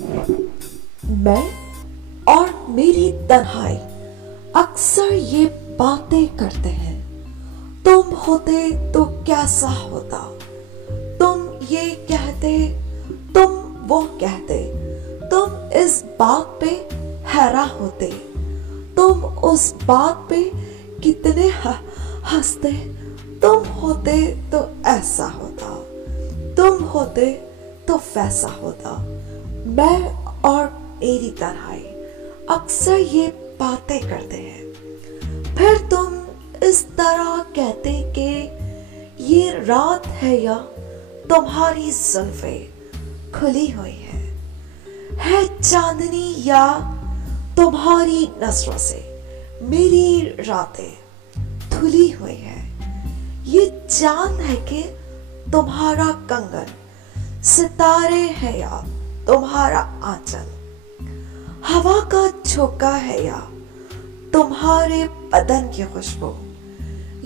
मैं और मेरी तन्हाई अक्सर ये बातें करते हैं। तुम होते तो कैसा होता, तुम ये कहते, तुम वो कहते, तुम इस बात पे हैरान होते, तुम उस बात पे कितने हंसते। तुम होते तो ऐसा होता, तुम होते तो वैसा होता। मैं और मेरी तन्हाई अक्सर ये बातें करते हैं। फिर तुम इस तरह कहते कि ये रात है या तुम्हारी जुल्फें खुली हुई है चांदनी या तुम्हारी नजरों से मेरी रातें धुली हुई है। ये चांद है कि तुम्हारा कंगन, सितारे है या तुम्हारा आंचल, हवा का झोंका है या तुम्हारे बदन की खुशबू,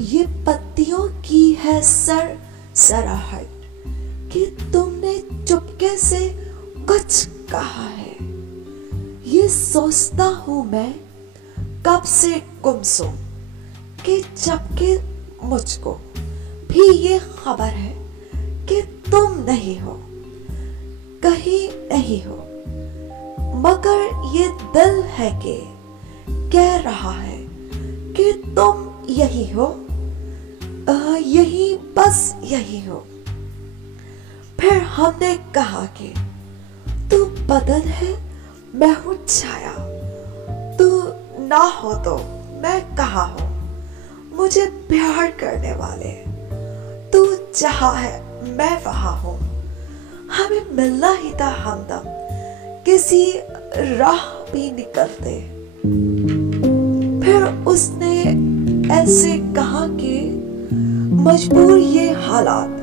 ये पत्तियों की है सरसराहट कि तुमने चुपके से कुछ कहा है। ये सोचता हूं मैं कब से गुमसुम कि जबकि मुझको भी ये खबर है कि तुम नहीं हो, कहीं नहीं हो, मगर ये दिल है कि कह रहा है कि तुम यही हो, यही बस यही हो। फिर हमने कहा कि तू बदन है, मैं हूं छाया, तू ना हो तो मैं कहाँ हूं, मुझे प्यार करने वाले, तू जहां है मैं वहां हूं। हमें मिलना ही था हमदम, किसी राह भी निकलते। फिर उसने ऐसे कहा कि मजबूर ये हालात,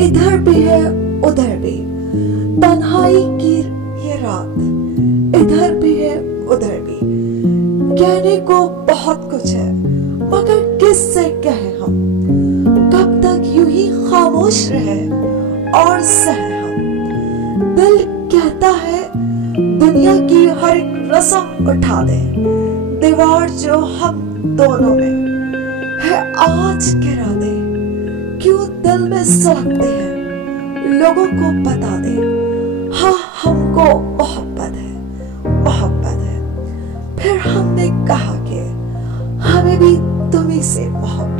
इधर भी है उधर भी, तन्हाई की ये रात, इधर भी है उधर भी। कहने को बहुत कुछ है मगर किससे कहे हम, कब तक यूं ही खामोश रहे और सहे हम। दिल कहता है दुनिया की हर एक रस्म उठा दे, दीवार जो हम दोनों में है आज गिरा दे। क्यों दिल में सुलगते हैं, लोगों को बता दे, हाँ हमको मोहब्बत है, मोहब्बत है। फिर हमने कहा कि हमें भी तुम्ही से मोहब्बत